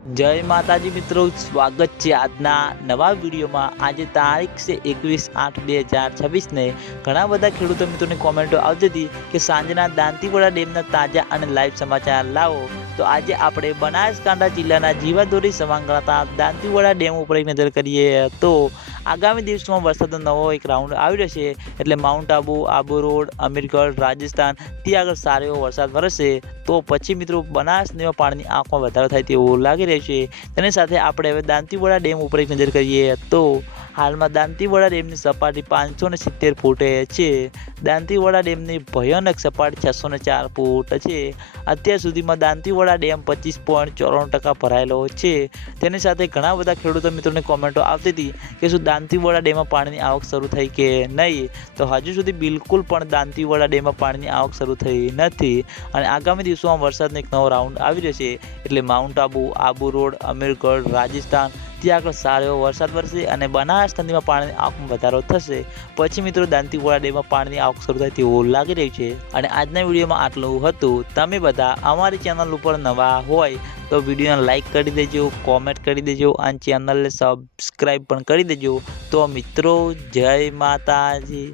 जय माताजी मित्रों, स्वागत है આજના નવા વિડીયોમાં। આજે તારીખ છે 21/8/2026 ને ઘણા બધા ખેડૂતો મિત્રોની કોમેન્ટો આવતી હતી કે સાંજના દાંતીવાડા ડેમના તાજા અને લાઈવ સમાચાર લાવો। તો આજે આપણે બનાસકાંઠા જિલ્લાના જીવાદોરી સમાન ગણાતા દાંતીવાડા ડેમ ઉપર એક નજર કરીએ તો આગામી દિવસોમાં વરસાદનો નવો એક રાઉન્ડ આવી રહ્યો છે, એટલે માઉન્ટ આબુ, આબુ રોડ, અમીરગઢ, રાજસ્થાન ત્યાં આગળ સારો એવો વરસાદ વરસશે। તો પછી મિત્રો બનાસ નદીમાં પાણીની આવકમાં વધારો થાય તેવું લાગી રહ્યું છે। તેની સાથે આપણે હવે દાંતીવાડા ડેમ ઉપર એક નજર કરીએ તો હાલમાં દાંતીવાડા ડેમની સપાટી 570 ફૂટે છે। દાંતીવાડા ડેમની ભયાનક સપાટી 604 ફૂટ છે। અત્યાર સુધીમાં દાંતીવાડા ડેમ 25.94% ભરાયેલો છે। તેની સાથે ઘણા બધા ખેડૂતો મિત્રોની કોમેન્ટો આવતી હતી કે શું દાંતીવાડા ડેમમાં પાણીની આવક શરૂ થઈ કે નહીં, તો હજુ સુધી બિલકુલ પણ દાંતીવાડા ડેમમાં પાણીની આવક શરૂ થઈ નથી અને આગામી દિવસોમાં વરસાદનો એક નવો રાઉન્ડ આવી રહ્યો છે, એટલે માઉન્ટ આબુ, આબુ રોડ, અમીરગઢ, રાજસ્થાન ત્યાં આગળ સારો એવો વરસાદ વરસે અને બનાસ નદીમાં પાણીની આવકમાં વધારો થશે। પછી મિત્રો દાંતીવાડા ડેમમાં પાણીની આવક શરૂ થાય તેવું લાગી રહ્યું છે। અને આજના વિડીયોમાં આટલું હતું। તમે બધા અમારી ચેનલ ઉપર નવા હોય તો વિડીયોને લાઈક કરી દેજો, કોમેન્ટ કરી દેજો અને ચેનલને સબસ્ક્રાઈબ પણ કરી દેજો। તો મિત્રો, જય માતાજી।